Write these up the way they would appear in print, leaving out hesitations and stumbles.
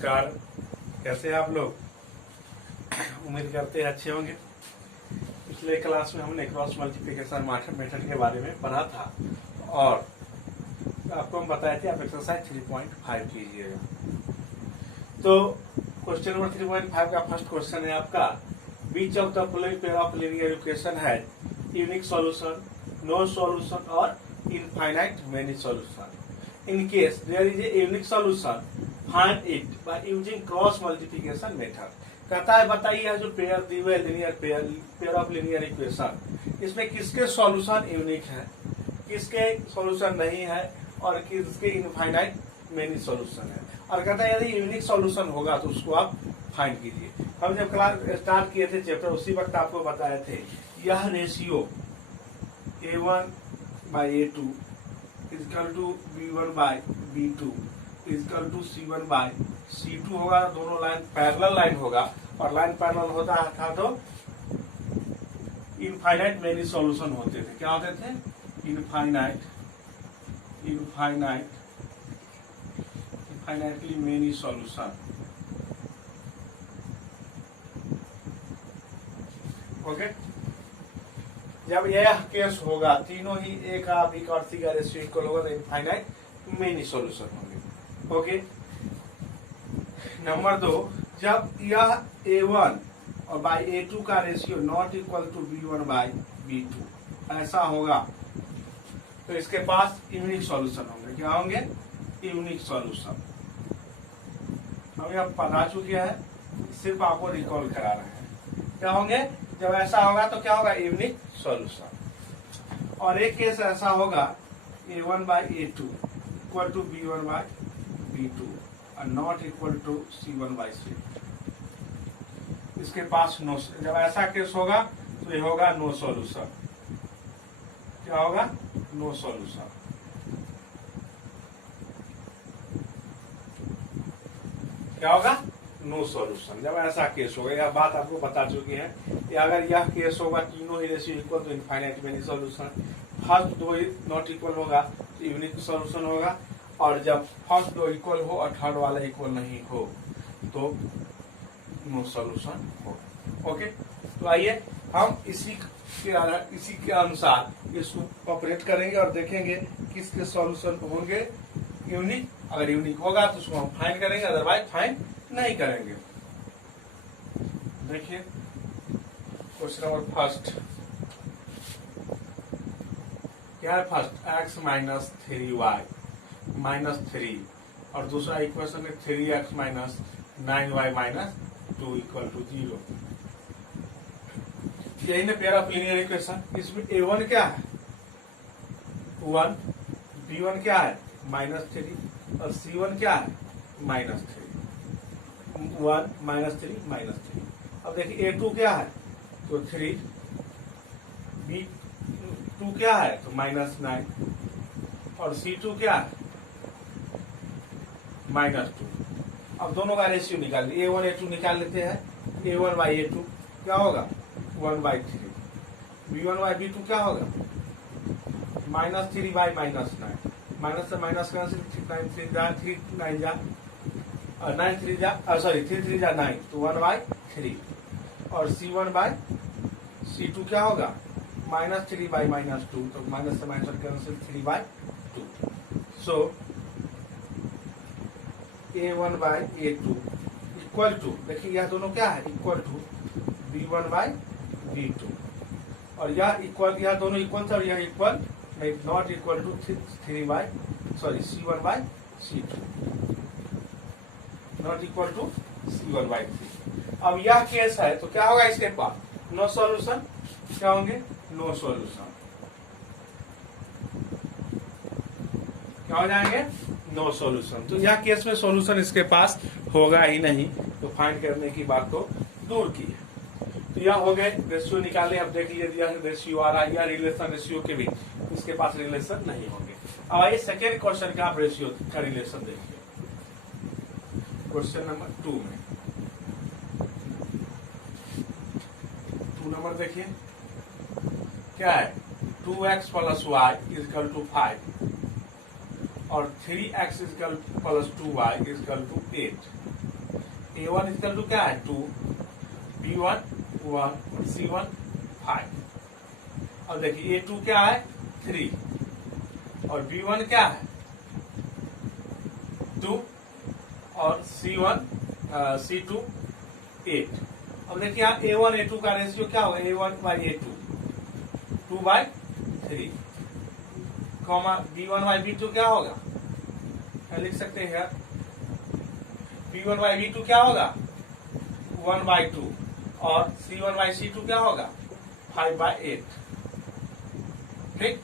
नमस्कार। कैसे हैं आप लोग? उम्मीद करते हैं अच्छे होंगे। पिछले क्लास में हमने क्रॉस मल्टीप्लिकेशन मेथड के बारे में पढ़ा था और आपको हम बताए थे आप एक्सरसाइज 3.5 कीजिएगा। तो क्वेश्चन नंबर 3.5 का फर्स्ट क्वेश्चन है आपका, which of the following pair of linear equation है यूनिक सॉल्यूशन, नो सॉल्यूशन और infinite many solution. In case there is a unique solution, find it by using cross multiplication method। कहता है बताइए जो pair दी हुई linear pair of linear equation, इसमें किसके solution unique है, किसके सॉल्यूशन नहीं है और किसके इनफाइनाइट मेनी सॉल्यूशन है। और कहता है यदि यूनिक सॉल्यूशन होगा तो उसको आप फाइंड कीजिए। हम जब क्लास स्टार्ट किए थे चैप्टर उसी वक्त आपको बताए थे यह ratio A1/A2 equal to B1/B2 equal to C1/C2 होगा। दोनों लाइन पैरेलल लाइन होगा और लाइन पैरेलल होता था तो इनफाइनाइट मेनी सॉल्यूशन होते थे। क्या होते थे? Infinitely many solution. ओके, जब यह केस होगा तीनों ही ए का बी का और सी का रेशियो इक्वल होगा तो इनफाइनाइट मेनी सॉल्यूशन होंगे। ओके, नंबर 2, जब यह A1 और A2 का ratio not equal to B1/B2 ऐसा होगा तो इसके पास यूनिक सॉल्यूशन होंगे। क्या होंगे? Unique solution. हम यह पढ़ा चुके हैं, सिर्फ आपको रिकॉल करा रहे हैं। क्या होंगे? जब ऐसा होगा तो क्या होगा? Unique solution. और एक केस ऐसा होगा A1/A2 इक्वल टू B1/B2 और नॉट इक्वल टू C1/C2। इसके पास नो, जब ऐसा केस होगा तो ये होगा नो सॉल्यूशन। क्या होगा? No solution. क्या होगा? No solution. जब ऐसा केस होगा, यह बात आपको बता चुकी है। अगर यह केस होगा तीनों ही रेशियो इक्वल तो इनफाइनाइट मेनी सॉल्यूशन। फर्स्ट दो नॉट इक्वल होगा तो यूनिक सॉल्यूशन होगा और जब फर्स्ट दो इक्वल हो और थर्ड वाला इक्वल नहीं हो तो नो सॉल्यूशन होगा। ओके, तो आइए हम इसी के अनुसार इसको ऑपरेट करेंगे और देखेंगे किसके सॉल्यूशन होंगे यूनिक। अगर यूनिक होगा तो उसको हम फाइंड करेंगे, अदरवाइज फाइंड नहीं करेंगे। देखिए क्वेश्चन नंबर फर्स्ट क्या है? First x minus 3y minus 3 और दूसरा इक्वेशन है 3x minus 9y minus 2 equal to 0। यही ना पेयर ऑफ लीनियर इक्वेशन। इसमें A1 क्या है? 1, B1 क्या है? -3 और C1 क्या है? -3। 1 -3 -3। अब देखिए A2 क्या है? तो 3, B2 क्या है? तो -9 और C2 क्या है? -2। अब दोनों का रेशियो निकाल लीजिए, A1 A2 निकाल लेते हैं। A1/A2 क्या होगा? 1/3। B1/B2 क्या होगा? -3/-9। माइनस से माइनस का 3 जा 9 तो 1/3 और C1/C2 क्या होगा? -3/-2 तो माइनस से minus cancel 3/2। So A1/A2 equal to, देखिए यह दोनों क्या है? इक्वल टू B1/B2 और यह दोनों इक्वल था और यह equal not equal to C1/C2 not equal to C1/3। अब यह केस है तो क्या होगा? इसके पास नो सॉल्यूशन। क्या होंगे? No solution. क्या हो जाएंगे? No solution. तो यह केस में सॉल्यूशन इसके पास होगा ही नहीं, तो फाइंड करने की बात को दूर की। तो यह हो गए रेशियो निकाले। अब देख लीजिए यह रेशियो आ रहा है, यह रिलेशन रेशियो के भी इसके पास रिलेशन नहीं होंगे। अब आइए सेकेंड क्वेश्चन का आप रेशियो का रिलेशन देखिए। क्वेश्चन नंबर 2 में 2 नंबर देखिए क्या है? 2x + y = 5 और 3x + 2y = 8। A1 equal to क्या है 2, B1 1 और C1 5। अब देखिए A2 क्या है 3 और B1 क्या है 2 और C2 8। अब देखिए यहाँ A1 A2 का रेशियो क्या होगा, A1 by A2 2/3, comma B1 by B2 क्या होगा, क्या लिख सकते हैं यार, B1 by B2 क्या होगा 1/2 और C1 by C2 क्या होगा 5/8। ठीक,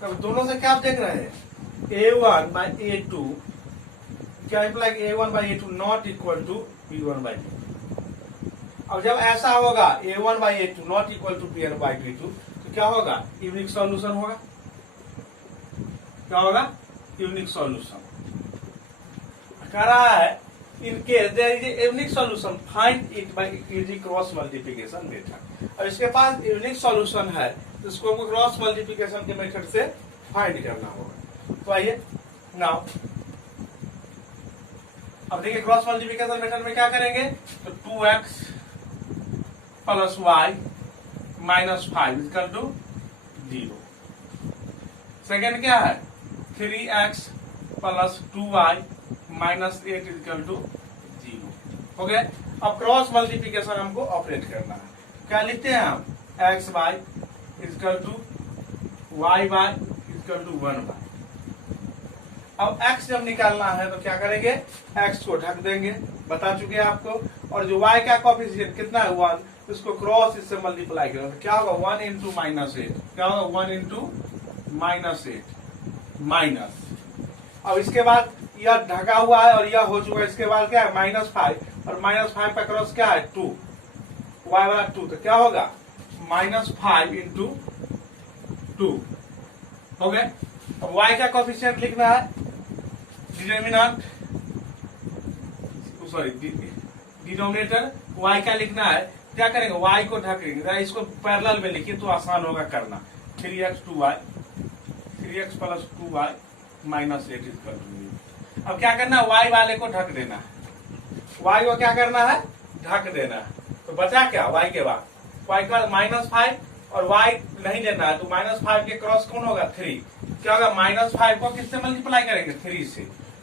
तब दोनों से क्या आप देख रहे हैं, A1 by A2 क्या imply A1 by A2 not equal to B1 by B2। अब जब ऐसा होगा A1 by A2 not equal to B1 by B2 तो क्या होगा, यूनिक सॉल्यूशन होगा। क्या होगा, यूनिक सॉल्यूशन। कह रहा है in case there is a unique solution find it by using cross multiplication method. अब इसके पास यूनिक सॉल्यूशन है तो इसको हमको क्रॉस मल्टीप्लिकेशन के मेथड से फाइंड करना होगा। तो आइए नाउ अब देखिए क्रॉस मल्टीप्लिकेशन मेथड में क्या करेंगे, तो 2x plus y minus 5 equal to 0। Second क्या है 3x plus 2y minus 8 equal to 0। हो गया। अब क्रॉस मल्टीप्लिकेशन हमको ऑपरेट करना है। क्या लिखते हैं हम, x by equal to y by equal to 1/। अब x जब निकालना है तो क्या करेंगे, x को ढक देंगे, बता चुके हैं आपको। और जो y का कोएफिशिएंट कितना है 1, इसको क्रॉस इससे मल्टीप्लाई करेंगे तो क्या होगा 1 इंटू माइनस 8, क्या होगा 1 इंटू माइनस 8 माइनस। अब इसके बाद यह ढका हुआ है और यह हो चुका है, इसके बाद क्या है -5 और -5 का क्रॉस क्या है 2, y वाला 2, तो क्या होगा -5 इंटू 2। हो गए। अब y का कोएफिशिएंट लिखना है, डिटरमिनेंट सॉरी डिनोमिनेटर y का लिखना है। क्या करेंगे, y को ढक देंगे, इसको पैरेलल में लिखिए तो आसान होगा करना। 3x plus 2y minus 8 equal to. अब क्या करना है, y वाले को ढक देना है, y को क्या करना है ढक देना है। तो बचा क्या y के बाद, y का -5 और y नहीं लेना है तो -5 के क्रॉस कौन होगा 3। क्या होगा -5 को किससे मल्टीप्लाई करेंगे 3 से,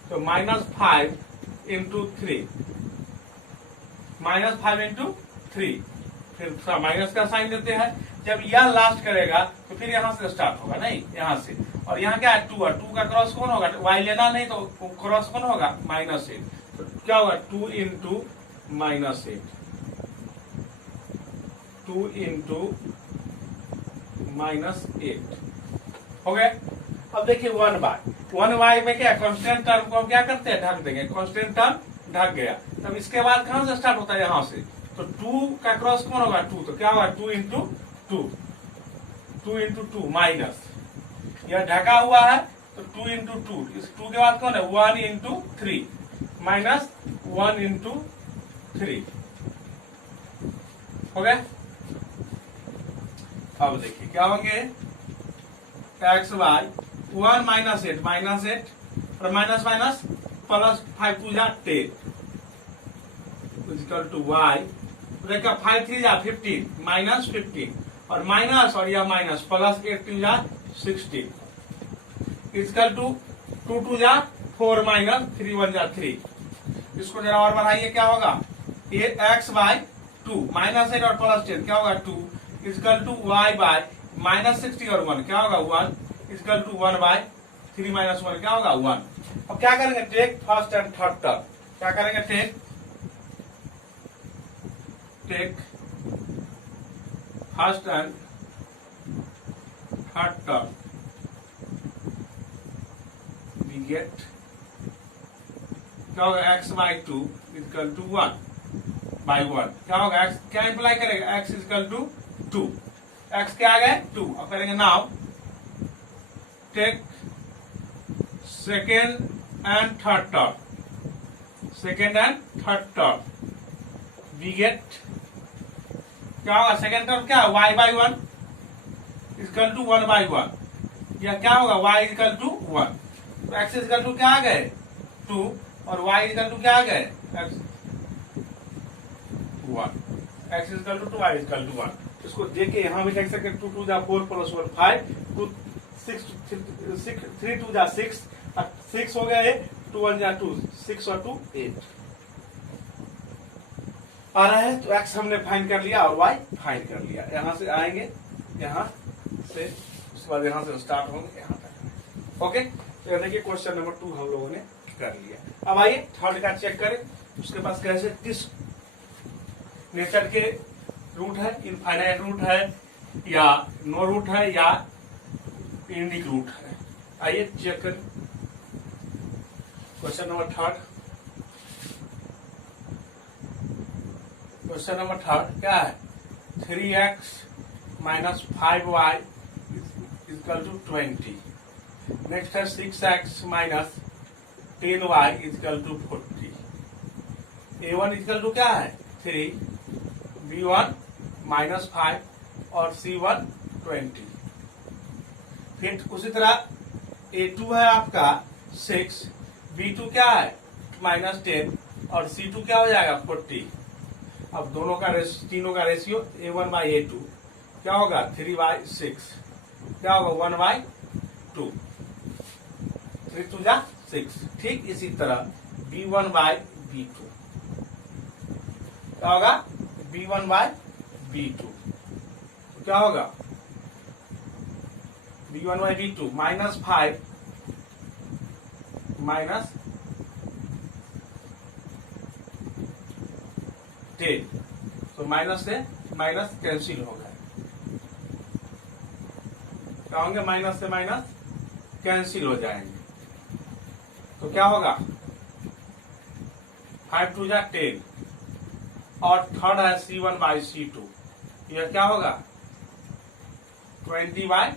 तो -5 इंटू 3, -5 इंटू 3, फिर माइनस का साइन देते हैं। जब यह लास्ट करेगा तो फिर यहाँ से स्टार्ट होगा, नहीं यहाँ से, और यहाँ क्या है 2 है, 2 का क्रॉस कौन होगा, y लेना नहीं तो क्रॉस कौन होगा -8, तो क्या होगा 2 इंटू -8, 2 इंटू -8 हो गए। अब देखिए 1/1 में क्या कांस्टेंट टर्म को हम क्या करते हैं ढक देंगे, कांस्टेंट टर्म ढक गया। तब इसके बाद कहां से स्टार्ट होता है, यहां से, तो 2 का क्रॉस कौन होगा 2, तो क्या होगा 2 इंटू 2 माइनस, यह ढका हुआ है तो 2 इंटू 2, इस 2 के बाद कौन है 1 इंटू 3 माइनस 1 इंटू 3 हो गए। अब देखिए क्या होंगे, एक्स वाई 1 -8 और माइनस माइनस प्लस 5 2 जा 10 इक्वल टू वाई, देखा 5 3 जा 15 माइनस 15 और माइनस और यह माइनस प्लस 8 2 जा 16 इक्वल टू 2 2 जा 4 माइनस 3 1 जा 3। इसको जरा और बढ़ाइए, क्या होगा एक्स बाई 2 -8 और प्लस 10 क्या होगा 2 इक्वल टू वाई बाय -60 और 1 क्या होगा 1 इक्वल टू 1 बाय 3 माइनस 1 क्या होगा 1। अब क्या करेंगे, take first and third term, क्या करेंगे take first and third term, we get क्या होगा x by 2 equal to 1 by 1, क्या होगा x क्या इंप्लाई करेगा x इक्वल टू 2, x क्या आ गए 2। अब करेंगे now take second and third term, we get क्या होगा, सेकेंड टर्म क्या y by 1 equal to 1 by 1, या क्या होगा y इक्वल टू 1, तो x इक्वल टू क्या आ गए 2 और y इक्वल टू क्या आ गए x equal to 2, y equal to 1। इसको देके यहाँ भी लिख सकते 2 2 जा 4 प्लस 1 5, 2 6 3 2 जा 6, 6 हो गया ये, 2 1 जा 2, 6 और 2 8 आ रहा है। तो x हमने फाइंड कर लिया और y फाइंड कर लिया। यहाँ से आएंगे, यहाँ से उसके बाद यहाँ से स्टार्ट होंगे यहाँ तक। ओके, तो देखिए क्वेश्चन नंबर 2 हम लोगों ने कर लिया। अब आइए थर्ड का चेक करें। उसके पास कैसे किस नेचर के रूट है, इनफाइनाइट रूट है या नो रूट है या यूनिक रूट है। आइए चेक करें question number third. Question number third क्या है, 3x minus 5y equal to 20। Next है 6x minus 10y equal to 40। a1 equal to क्या है 3, b1 माइनस 5 और c1 20। फिर उसी तरह a2 है आपका 6, b2 क्या है माइनस 10 और c2 क्या हो जाएगा 40। अब दोनों का तीनों का रेशियो a1 बाई a2 क्या होगा 3/6, क्या होगा 1/2, 3 2 जा 6। ठीक इसी तरह b1 बाई b2 क्या होगा b1 बाई b2 क्या होगा b1 by b2 minus 5 minus 10, तो माइनस से माइनस कैंसिल हो गए, क्या होंगे माइनस से माइनस कैंसिल हो जाएंगे। तो क्या होगा 5 2 जा 10 और थर्ड है c1 बाई c2, यह क्या होगा 20/40,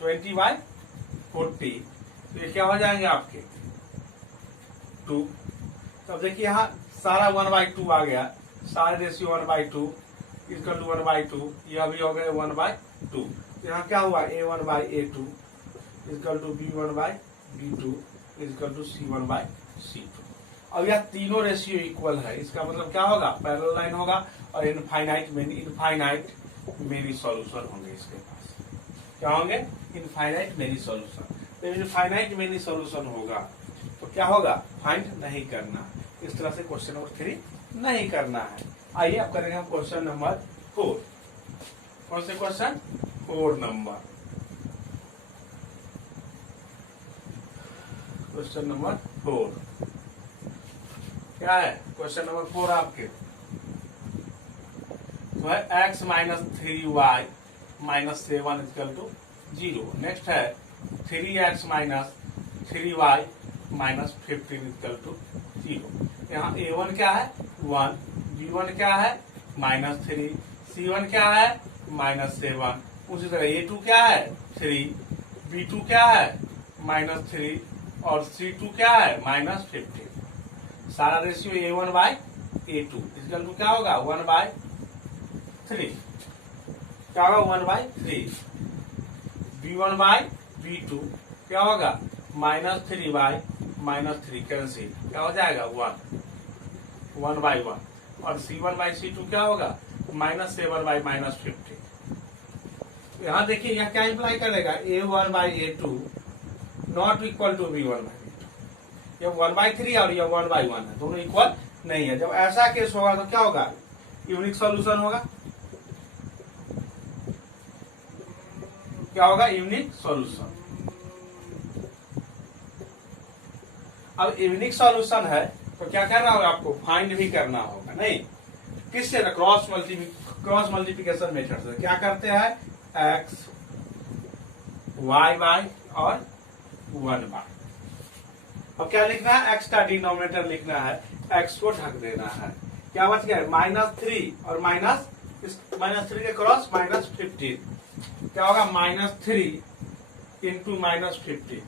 20/40। तो ये क्या हो जाएंगे आपके 2। तो अब देखिए यहाँ सारा 1/2 आ गया, सारे रेशियो 1/2 इक्वल टू 1/2, यह भी हो गए 1/2। यहाँ क्या हुआ a1 by a2 equal to b1 by b2 equal to c1 by c2। अब यह तीनों रेशियो इक्वल है, इसका मतलब क्या होगा पैरेलल लाइन होगा और इनफाइनाइट मेनी सॉल्यूशन होंगे इसके पास। क्या होंगे इनफाइनाइट मेनी सॉल्यूशन। तो इनफाइनाइट मेनी सॉल्यूशन होगा तो क्या होगा फाइंड नहीं करना, इस तरह से क्वेश्चन नंबर 3 नहीं करना है। आइए अब करेंगे हम क्वेश्चन नंबर 4। कौन से क्वेश्चन 4 नंबर, क्वेश्चन नंबर 4 क्या है क्वेश्चन नंबर 4 आपके तो है x minus 3y minus 7 equal to 0। Next है 3x minus 3y minus 15 equal to 0। यहाँ a1 क्या है 1, b1 क्या है माइनस 3, c1 क्या है माइनस 7, उसी तरह a2 क्या है 3, b2 क्या है माइनस 3 और c2 क्या है माइनस 15। सारा ratio a1 by a2 equal to क्या होगा 1/3, क्या होगा 1/3। b1 बाई b2 क्या होगा माइनस 3 बाई माइनस 3 कैंसिल, क्या हो जाएगा 1/1 और c1 बाई c2 क्या होगा माइनस 7 बाई माइनस 15। यहाँ देखिए यह क्या इंप्लाई करेगा a1 by a2 not equal to b1 by b2। ये 1/3 और ये 1/1 है, दोनों इक्वल नहीं है। जब ऐसा केस होगा तो क्या होगा यूनिक सॉल्यूशन होगा, क्या होगा यूनिक सॉल्यूशन। अब यूनिक सॉल्यूशन है तो क्या करना होगा आपको फाइंड भी करना होगा, नहीं किससे क्रॉस मल्टीप्लिकेशन मेथड से। क्या करते हैं x y बाई और 1 बाई। अब क्या लिखना है x का डिनोमिनेटर लिखना है, x को ढक देना है। क्या बच गया -3 और -3 के क्रॉस -15 क्या होगा -3 इंटू -15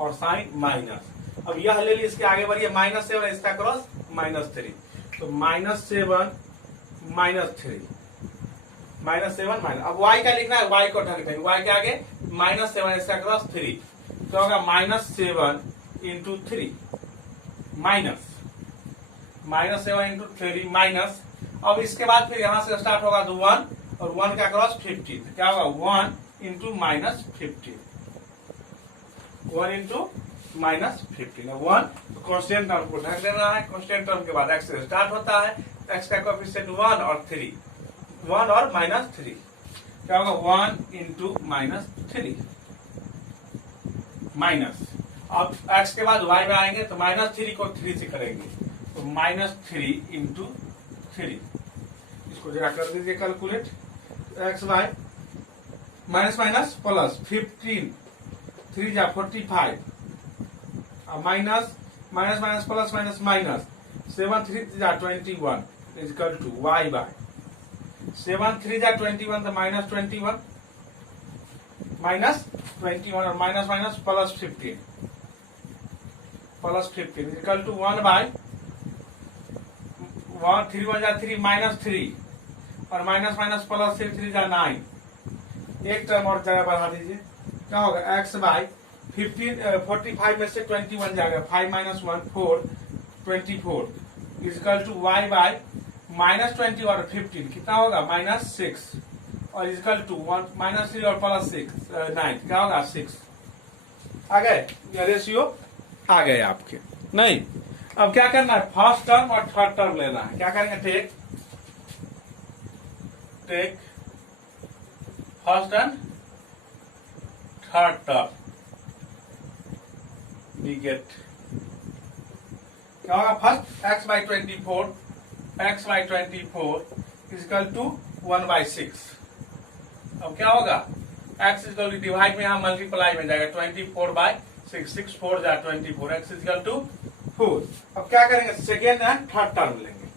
और साइन माइनस। अब यह ले ली इसके आगे बढ़िए -7 इसका क्रॉस -3 तो -7 -3 -7 माइनस। अब y का लिखना है, y को ढक देंगे, y के आगे -7 इसका क्रॉस 3 तो होगा -7 इंटू 3 माइनस -7 इंटू 3 माइनस, अब इसके बाद फिर यहां से स्टार्ट होगा तो 1 और 1 का क्रॉस 15, क्या होगा 1 इंटू -15, 1 इंटू -15, 1 कॉन्स्टेंट टर्म को ढक देना है। कॉन्स्टेंट टर्म के बाद एक्स से स्टार्ट होता है, एक्स का कोएफिशिएंट 1 और 3, 1 और -3, क्या होगा 1 इंटू -3 माइनस, अब x के बाद y में आएंगे तो -3 को 3 से करेंगे तो -3 इंटू 3, इसको जरा कर दीजिए calculate, x y minus minus plus 15, 3 जा 45, minus minus minus plus minus minus 7 3 जा 21 इक्वल टू y बाय 7 3 जा 21 तो -21 और minus minus plus 15 equal to 1 by 1 3 1 जा 3 -3 और माइनस माइनस प्लस 3 जा 9, एक टर्म और जगह बढ़ा दीजिए, क्या होगा x बाय 45 में से 21 जाएगा, 5 - 1 4 24 इक्वल टू y बाय -20 और 15 कितना होगा -6 और इक्वल टू 1 -3 और प्लस 6 9, क्या होगा 6। आ गए रेशियो, आ गए आपके नहीं। अब क्या करना है, फर्स्ट टर्म और थर्ड टर्म लेना है, क्या करेंगे take first and third term, we get क्या होगा first x by 24 equal to 1/6, अब क्या होगा x इक्वल टू डिवाइड में यहाँ मल्टीप्लाई में जाएगा 24/6, 6 4 जा 24, x इक्वल टू 4। अब क्या करेंगे सेकेंड एंड थर्ड टर्म लेंगे,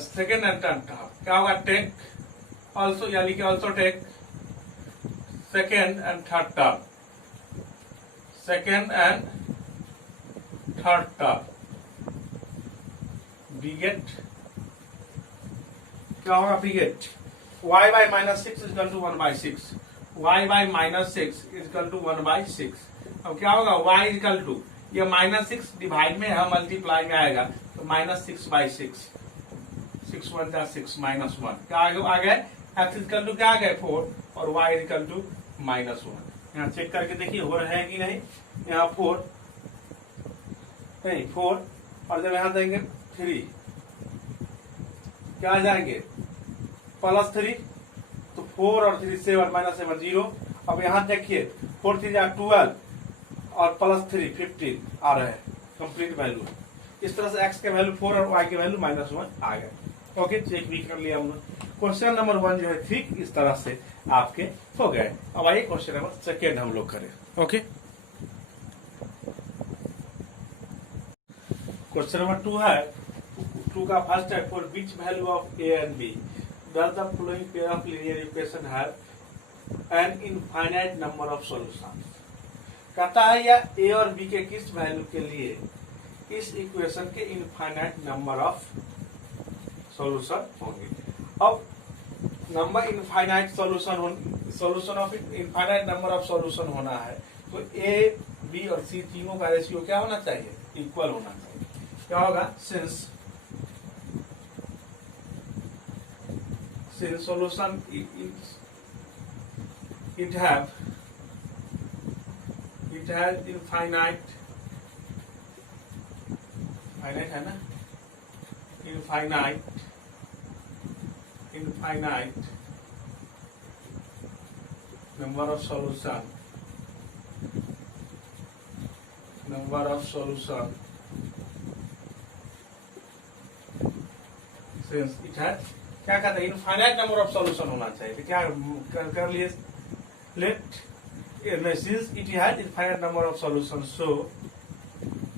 सेकेंड एंड थर्ड टर्म क्या होगा टेक ऑल्सो, यानी कि also take second and third term, second and third term, we get क्या होगा we get y by -6 equal to 1/6, y by -6 equal to 1/6। अब क्या होगा y इक्वल टू ये -6 डिवाइड में है मल्टीप्लाई में आएगा तो -6/6, 6 1 जा 6 -1, क्या आ गए x इक्वल टू क्या आ गए 4 और y इक्वल टू -1। यहाँ चेक करके देखिए हो रहा है कि नहीं, यहाँ 4 नहीं 4 और जब यहाँ देंगे 3 क्या आ जाएंगे +3, तो 4 और 3 7 -7 0। अब यहाँ देखिए 4 3 जा 12 और +3 15 आ रहे हैं कंप्लीट वैल्यू। इस तरह से x के वैल्यू 4 और y के वैल्यू -1 आ गए। ओके, चेक भी कर लिया हमने। क्वेश्चन नंबर 1 जो है ठीक इस तरह से आपके हो गए। अब आइए क्वेश्चन नंबर सेकेंड हम लोग करें। ओके, क्वेश्चन नंबर 2 है, 2 का फर्स्ट है, for which value of a and b does the following pair of linear equation have an infinite number of solutions। कहता है या a और b के किस वैल्यू के लिए इस इक्वेशन के इनफाइनाइट नंबर ऑफ सॉल्यूशन होंगे। अब number infinite solution of infinite number of solution होना है तो a b और c तीनों का रेशियो क्या होना चाहिए, इक्वल होना चाहिए। क्या होगा since solution it has infinite है ना, infinite number of solution since it has क्या कहते हैं इनफाइनाइट नंबर ऑफ सॉल्यूशन होना चाहिए। तो क्या कर लिए let since it has infinite number of solution, so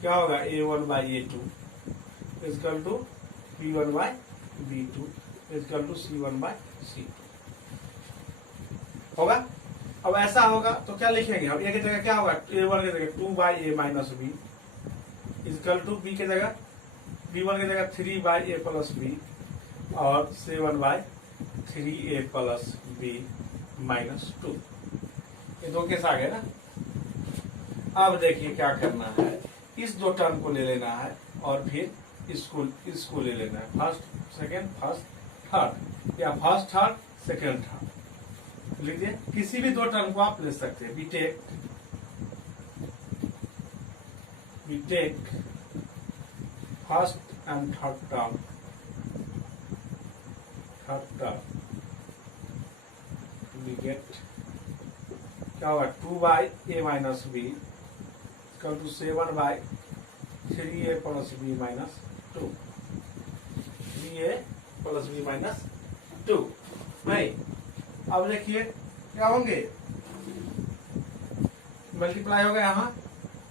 क्या होगा a1 by a2 equal to b1 by b2 equal to c1 by c2 होगा। अब ऐसा होगा तो क्या लिखेंगे हम, a की जगह क्या होगा a1 की जगह 2 by a minus b equal to b की जगह b1 की जगह 3 बाई a प्लस b और 7 बाई 3a प्लस b -2, ये दो केस आ गए ना। अब देखिए क्या करना है, इस दो टर्म को ले लेना है और फिर इसको ले लेना है, फर्स्ट सेकेंड फर्स्ट थर्ड, या फर्स्ट थर्ड सेकेंड थर्ड लीजिए। किसी भी दो टर्म को आप ले सकते हैं। we take first and third term, we get क्या होगा, 2/a minus b equal to 7/3a plus b minus 2, 3a plus b minus 2। नहीं, अब देखिए क्या होंगे, मल्टीप्लाई होगा यहाँ,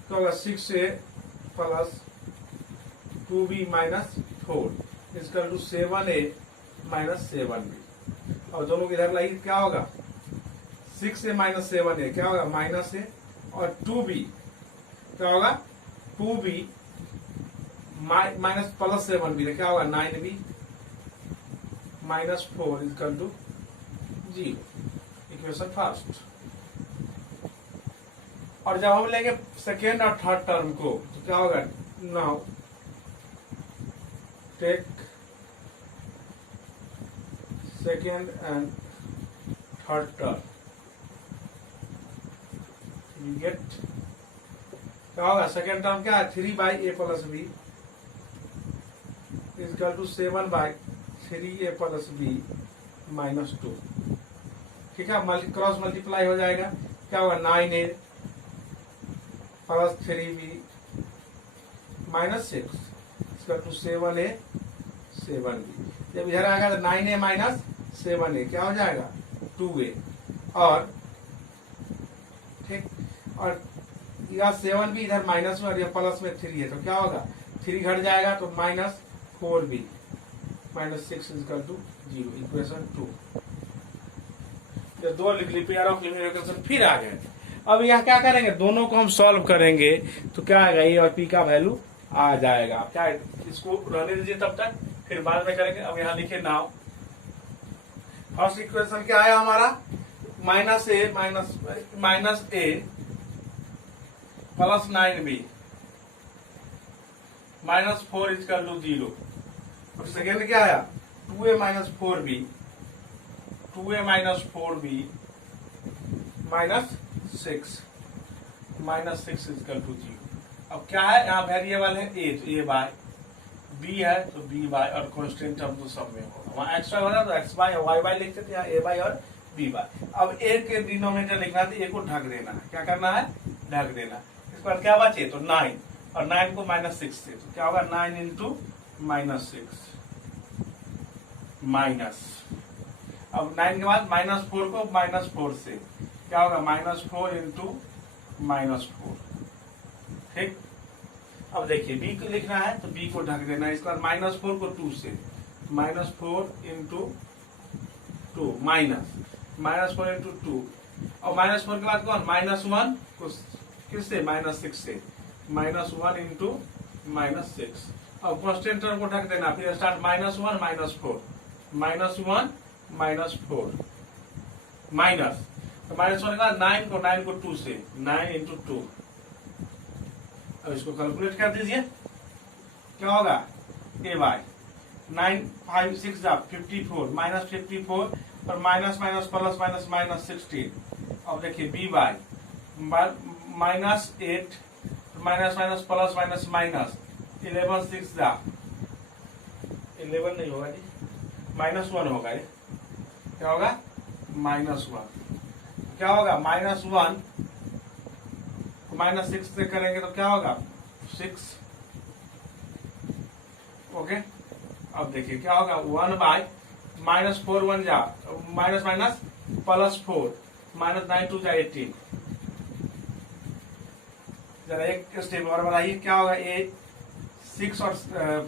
तो होगा 6a plus 2b minus 4 equal to 7a minus 7b। और दोनों को इधर लाइए, क्या होगा 6a minus 7a क्या होगा माइनस ए, और 2b क्या होगा 2b माइनस प्लस 7b क्या होगा 9b minus 4 equal to 0। Equation first. और जब हम लेंगे सेकेंड और थर्ड टर्म को तो क्या होगा, now take second and third term, you get क्या होगा, सेकेंड टर्म क्या है 3/a plus b equal to 7/3a plus b minus 2। ठीक है, क्रॉस मल्टीप्लाई हो जाएगा, क्या होगा 9a plus 3b minus 6 equal to 7a 7b। जब इधर आएगा तो 9a minus 7a क्या हो जाएगा 2a, और ठीक, और या 7b इधर माइनस में और यह प्लस में 3 है तो क्या होगा 3 घट जाएगा तो minus 4b minus 6 equal to 0। Equation 2। ये दो लिख ली, पेयर ऑफ लिनियर इक्वेशन फिर आ गए। अब यहाँ क्या करेंगे, दोनों को हम सॉल्व करेंगे तो क्या आएगा, ए और पी का वैल्यू आ जाएगा। क्या इसको रहने दीजिए तब तक, फिर बाद में करेंगे। अब यहाँ लिखे नाउ फर्स्ट इक्वेशन क्या आया हमारा, minus a plus 9b minus 4 equal to 0। और सेकेंड क्या आया 2a minus 4b minus 6 equal to 0। अब क्या है, यहाँ वेरिएबल है a, तो a बाय, b है तो b बाय, और कांस्टेंट टर्म तो सब में होगा। वहाँ एक्स्ट्रा हो रहा तो x बाय और y बाय लिखते थे, यहाँ a बाय और b बाय। अब a के डिनोमिनेटर लिखना है तो a को ढक देना है। क्या करना है, ढक देना। इस पर क्या बचे तो 9, और 9 को माइनस 6 से, तो क्या होगा 9 इंटू माइनस 6 माइनस, अब 9 के बाद माइनस 4 को माइनस 4 से, क्या होगा माइनस 4 इंटू माइनस 4। ठीक, अब देखिए b को लिखना है तो b को ढक देना है। इसके बाद माइनस 4 को 2 से, माइनस 4 इंटू 2 माइनस 4 इंटू 2, और माइनस 4 के बाद कौन माइनस 1 को किससे माइनस 6 से, माइनस 1 इंटू माइनस 6। अब कांस्टेंट टर्म को ढक देना, फिर start minus 1 minus 4 minus 1 minus 4 minus, तो माइनस 1 के बाद 9 को 2 से, 9 इंटू 2। अब इसको कैलकुलेट कर दीजिए, क्या होगा a बाय 9 5 6 54 माइनस 54, और minus minus plus minus minus 16। अब देखिए b by minus 8 minus minus plus minus minus 11 6 11 नहीं होगा जी, माइनस 1 होगा ये, क्या होगा माइनस 1। क्या होगा माइनस 1 माइनस 6 से करेंगे तो क्या होगा 6। ओके, अब देखिए क्या होगा 1 बाय माइनस 4 1 जा माइनस माइनस प्लस 4 माइनस 9 2 जा 18। जरा एक स्टेप और बढ़ाइए, क्या होगा 8 6 और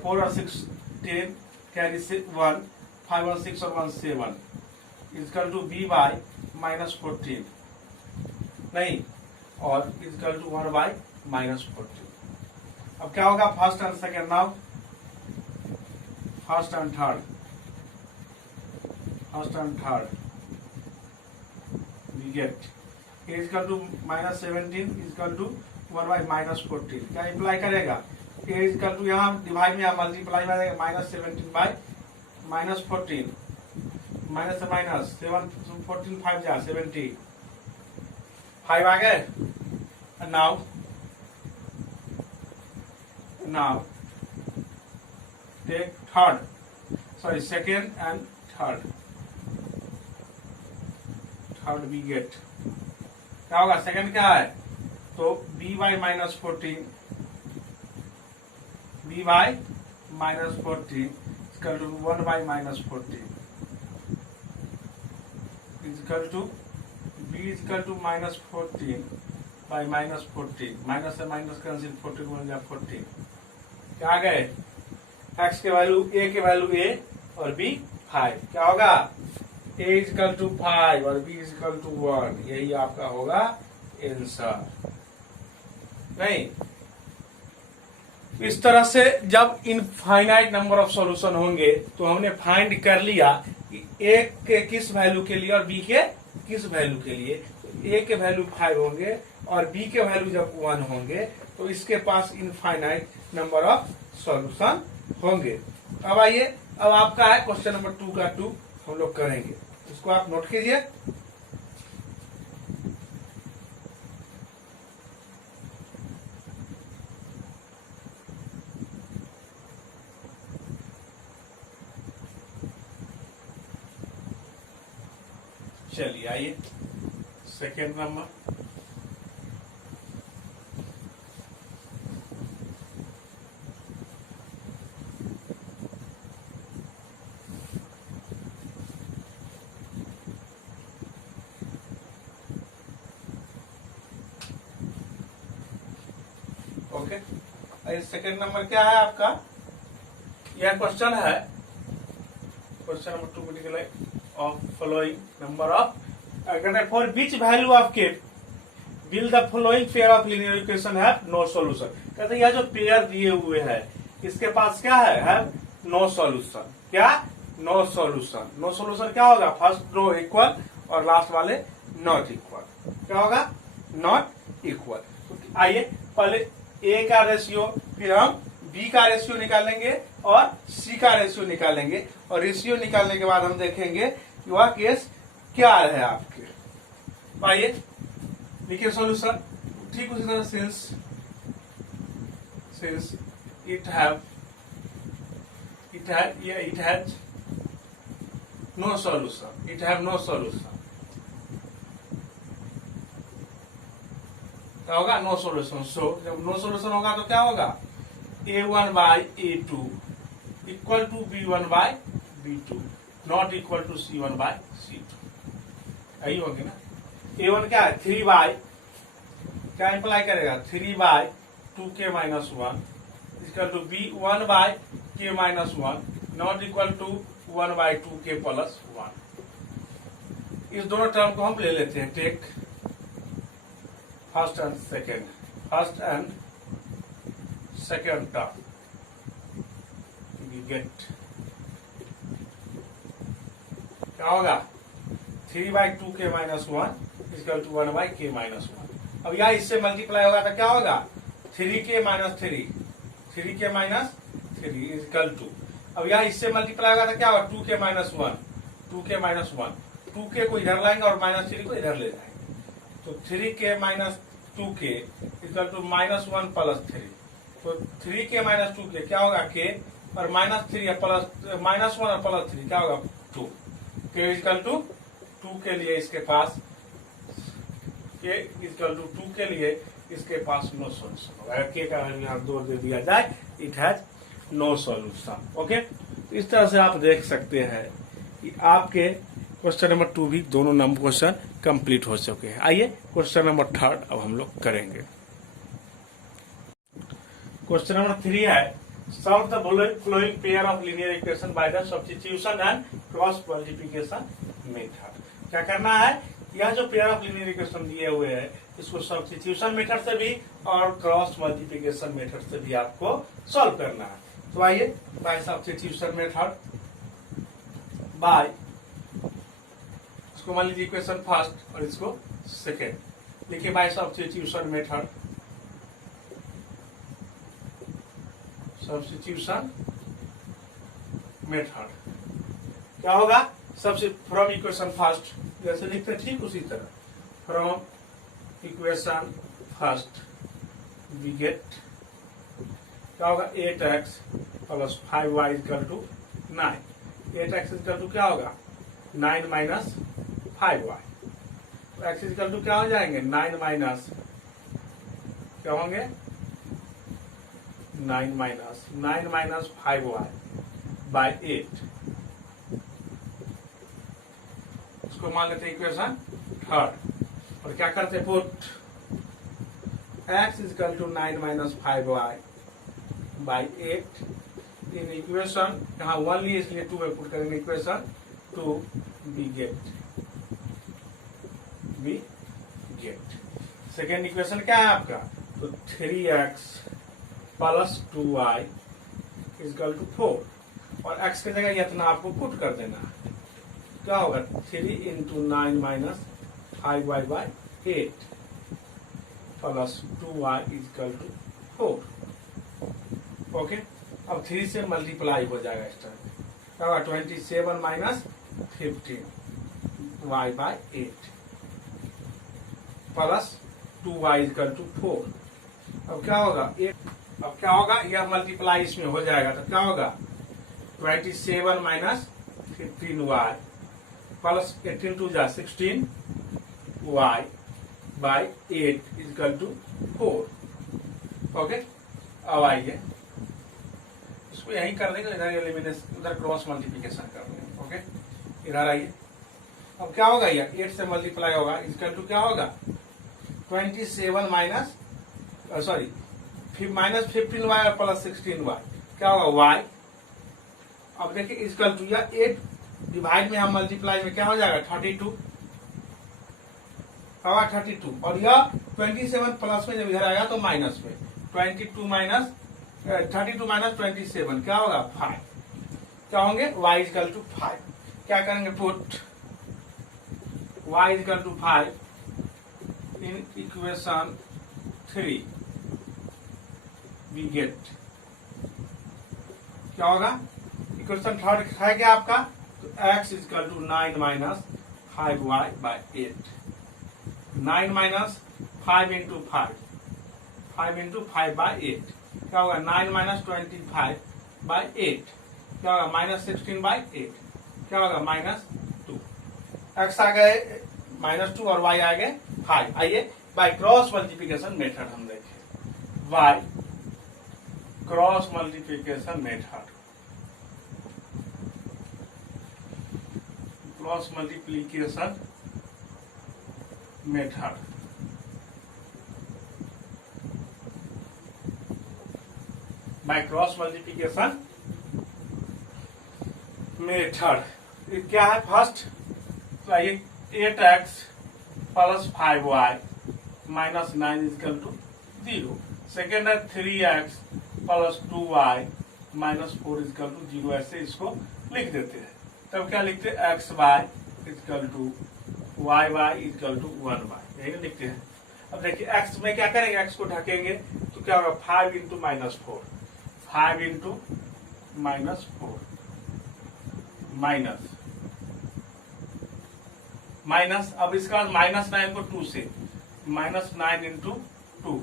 4 और 6 10 कैरी 1 5 और 6 और 1 7 equal to b by minus 14 नहीं, और इक्वल टू 1 बाय माइनस 14। अब क्या होगा first and second, now first and third we get equal to minus 17 equal to 1 by minus 14। क्या इम्प्लाई करेगा ए इक्वल टू यहाँ डिवाइड में मल्टीप्लाई में -17 बाय -14 माइनस से माइनस 7 14 5 जा 70 5 आ गए। Now take second and third we get क्या होगा। सेकेंड क्या है तो b by -14 equal to 1 by -14 equal to b equal to -14 by -14 minus से माइनस कैंसिल 14 1 जा 14 क्या आ गए। x के वैल्यू a के वैल्यू a और b 5 क्या होगा a इक्वल टू 5 और b इक्वल टू 1 यही आपका होगा आंसर। नहीं इस तरह से जब इनफाइनाइट नंबर ऑफ सॉल्यूशन होंगे तो हमने फाइंड कर लिया कि a के किस वैल्यू के लिए और b के किस वैल्यू के लिए। a के वैल्यू 5 होंगे और b के वैल्यू जब 1 होंगे तो इसके पास इनफाइनाइट नंबर ऑफ सॉल्यूशन होंगे। अब आइए अब आपका है क्वेश्चन नंबर 2 का 2 हम लोग करेंगे, इसको आप नोट कीजिए। चलिए आइए second number okay. Second number क्या है आपका, यह क्वेश्चन है question number 2 particular of following number of for which value of k will the following pair of linear equation have no solution। कहते हैं यह जो पेयर दिए हुए है इसके पास क्या है नो सॉल्यूशन। क्या नो सॉल्यूशन क्या होगा फर्स्ट रो इक्वल और लास्ट वाले नॉट इक्वल। क्या होगा नॉट इक्वल। तो आइए पहले ए का रेशियो फिर हम बी का रेशियो निकालेंगे और सी का रेशियो निकालेंगे और रेशियो निकालने के बाद हम देखेंगे कि वह केस क्या है आपके। आइए लिखिए सॉल्यूशन ठीक उसी तरह since it has no solution क्या होगा नो सॉल्यूशन। सो जब नो सॉल्यूशन होगा तो क्या होगा a1 by a2 equal to b1 by b2 not equal to c1 by c2 यही होगी ना। a1 क्या है 3 बाई क्या इंप्लाई करेगा 3 by 2k minus 1 equal to b1 by k minus 1 not equal to 1 by 2k plus 1। इस दोनों term को हम ले लेते हैं take first and second term we get क्या होगा 3 by 2k minus 1 equal to 1 by k minus 1। अब यहाँ इससे मल्टीप्लाई होगा तो क्या होगा 3k माइनस 3 इक्वल टू अब यहाँ इससे मल्टीप्लाई होगा तो क्या होगा 2k माइनस 1 2k को इधर लाएंगे और माइनस 3 को इधर ले जाएंगे तो 3k minus 2k equal to minus 1 plus 3 तो 3k माइनस 2k क्या होगा k और माइनस 3 प्लस माइनस 1 और प्लस 3 क्या होगा 2 k इक्वल टू 2 के लिए इसके पास k इक्वल टू 2 के लिए इसके पास नो सॉल्यूशन होगा। k का वैल्यू यहाँ 2 दे दिया जाए it has no solution. Okay तो इस तरह से आप देख सकते हैं कि आपके क्वेश्चन नंबर 2 भी दोनों नंबर क्वेश्चन कंप्लीट हो चुके हैं। आइए क्वेश्चन नंबर 3 अब हम लोग करेंगे। क्वेश्चन नंबर 3 है solve the following pair of linear equation by the substitution and cross multiplication method. क्या करना है यह जो पेयर ऑफ लीनियर इक्वेशन दिए हुए हैं इसको सब्स्टिट्यूशन मेथड से भी और क्रॉस मल्टीप्लिकेशन मेथड से भी आपको सॉल्व करना है। तो आइए बाय सब्स्टिट्यूशन मेथड बाय इसको मान लीजिए इक्वेशन फर्स्ट और इसको सेकेंड लिखिए by substitution method substitution method क्या होगा? सबसे फ्रॉम इक्वेशन फर्स्ट जैसे लिखते ठीक उसी तरह from equation first we get क्या होगा? 8x plus 5y equal to 9। 8x equal to क्या होगा? 9 माइनस 5y। तो x इक्वल टू क्या हो जाएंगे? 9 माइनस क्या होंगे? 9 माइनस 5y बाई 8। इसको मान लेते हैं इक्वेशन थर्ड और क्या करते हैं? Put x equal to 9 minus 5y by 8 in equation, यहाँ 1 लिए इसलिए 2 में पुट करेंगे equation 2 we get. Second equation क्या है आपका? तो 3x plus 2y equal to 4 और x की जगह इतना आपको पुट कर देना है। क्या होगा? 3 into 9 minus 5y by 8 plus 2y equal to 4। Okay, अब 3 से मल्टीप्लाई हो जाएगा इस टाइम। क्या होगा? 27 minus 15 y by 8 plus 2y equal to 4। अब क्या होगा? अब क्या होगा? यह मल्टीप्लाई इसमें हो जाएगा तो क्या होगा? 27 माइनस 15y प्लस 18 टू जा 16y by 8 equal to 4। Okay, अब आइए इसको यहीं कर देंगे, इधर एलिमिनेशन उधर क्रॉस मल्टीप्लिकेशन कर देंगे। ओके, इधर आइए। अब क्या होगा? ये 8 से मल्टीप्लाई होगा इक्वल टू क्या होगा? 27 माइनस माइनस 15y और प्लस 16y क्या होगा? y। अब देखिए इक्वल टू या 8 डिवाइड में हम मल्टीप्लाई में क्या हो जाएगा? 32 होगा 32 और यह 27 प्लस में जब इधर आएगा तो माइनस में 32 माइनस 32 माइनस 27 क्या होगा? 5। क्या होंगे? y equal to 5। क्या करेंगे? Put y equal to 5 in equation 3 we get क्या होगा? इक्वेशन थर्ड है क्या आपका? तो x equal to 9 minus 5y by 8। 9 minus 5 into 5 into 5 by 8 क्या होगा? 9 माइनस 25 बाई 8 क्या होगा? माइनस 16 बाई 8 क्या होगा? माइनस 2। x आ गए -2 और y आ गए 5। आइए बाय क्रॉस मल्टीप्लिकेशन मेथड हम देखें। By cross multiplication method, cross multiplication method by cross multiplication method क्या है? फर्स्ट तो आइए 8x plus 5y minus 9 equal to 0। Second है 3x plus 2y minus 4 equal to 0। ऐसे इसको लिख देते हैं। तब क्या लिखते हैं? x by equal to y by equal to 1 by, यही लिखते हैं। अब देखिए x में क्या करेंगे? x को ढकेंगे तो क्या होगा? 5 into minus 4 5 into minus 4 minus अब इसका माइनस 9 को 2 से माइनस 9 इंटू 2।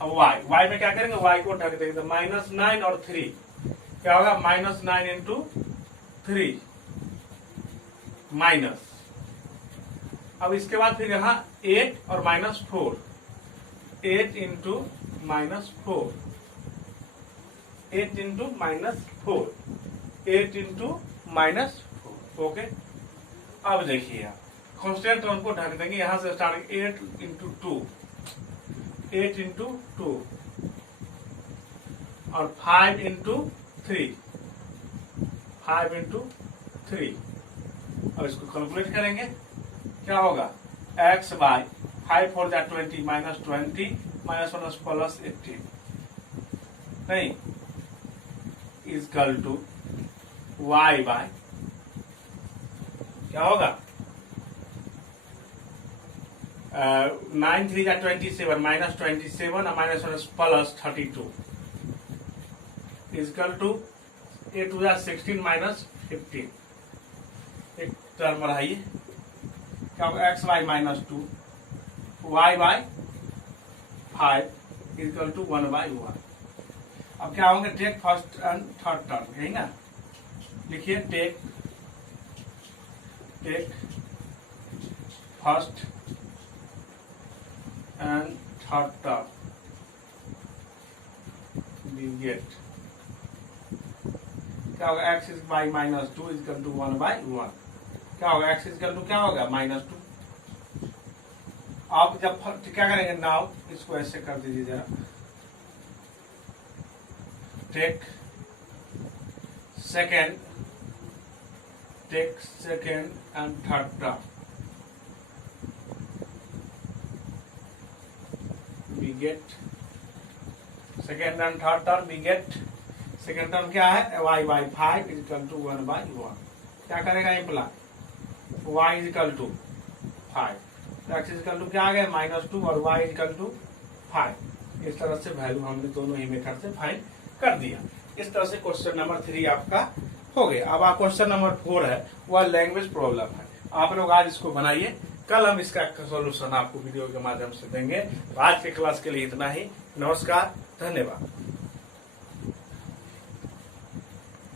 अब y में क्या करेंगे? y को ढक देंगे तो माइनस 9 और 3 क्या होगा? Minus 9 into 3 minus. अब इसके बाद फिर यहाँ 8 और minus 4 8 into minus 4 8 into minus 4 8 into minus 4। Okay, अब देखिए कांस्टेंट टर्म को ढक देंगे। यहां से स्टार्ट 8 इंटू 2 8 इंटू 2 और 5 इंटू 3 5 इंटू 3। अब इसको कैलकुलेट करेंगे क्या होगा? x बाय 5 4 जा 20 माइनस 20 माइनस 1 प्लस 18 नहीं इक्वल टू y बाय क्या होगा? 9 3 जा 27 माइनस 27 और माइनस 1 प्लस 32 इजकल टू 8 टू 16 माइनस 15, एक टर्म बढ़ाइए, क्या होगा x y minus 2 y by 5 equal to 1 by 1। अब क्या होंगे, take first and third term, यही ना, लिखिए take first and third term, we get क्या होगा x is by minus 2 equal to 1 by 1, क्या होगा x इजकल टू क्या होगा माइनस 2। आप जब क्या करेंगे, नाउ इसको ऐसे कर दीजिए जरा, take second and third term, we get second and third term, we get second term क्या है, y by 5 equal to 1 by 1, क्या करेगा इम्प्लाई y इजकल टू 5, तो x इजकल टू क्या आ गया -2 और y इजकल टू 5। इस तरह से वैल्यू हमने दोनों ही मेथड से फाइंड कर दिया। इस तरह से क्वेश्चन नंबर 3 आपका हो गया। अब आप क्वेश्चन नंबर 4 है, वह लैंग्वेज प्रॉब्लम है। आप लोग आज इसको बनाइए, कल हम इसका सॉल्यूशन आपको वीडियो के माध्यम से देंगे। आज के क्लास के लिए इतना ही, नमस्कार, धन्यवाद।